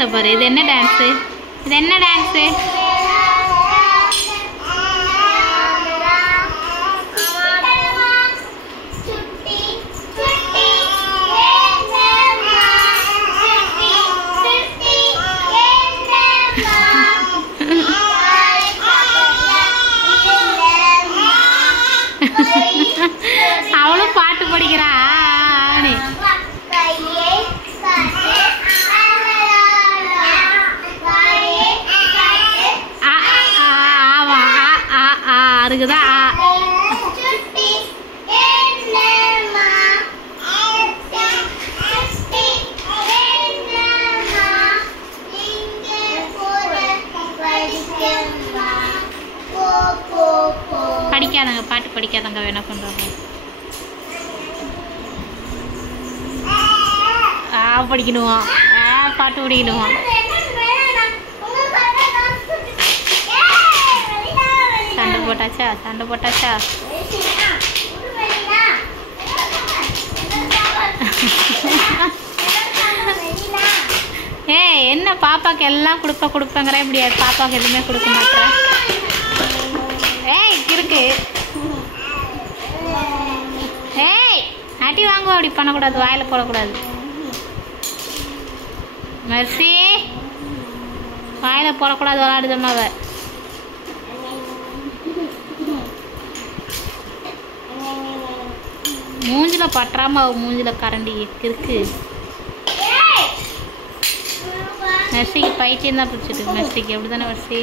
டான்ஸை பாரு. இது என்ன டான்ஸு? இது என்ன டான்ஸு? அவளும் பாட்டு படிக்கிறா. அதுக்குதான் படிக்காதங்க, பாட்டு படிக்காதங்க. என்ன பண்றாங்க? படிக்கணுமா? பாட்டு படிக்கணுமா? சண்டை போட்டாச்சா? சண்டை போட்டாச்சா? ஏய், என்ன பாப்பாக்கு எல்லாம் கொடுப்பேங்கிற முடியாது. பாப்பாக்கு எதுவுமே கொடுக்க மாட்டேன். ஏய் இருக்கு. ஏய், அடி வாங்குவோம். அப்படி பண்ணக்கூடாது, வாயில போடக்கூடாது. மெர்சி, வாயில போடக்கூடாது. விளையாடு சொன்னாவ. மூஞ்சில பற்றாம மூஞ்சில கரண்டி இருக்கு. மெர்சிக்கு பைத்தியம் தான் பிடிச்சிட்டு. மெர்சிக்கு எப்படி தானே மெர்சி?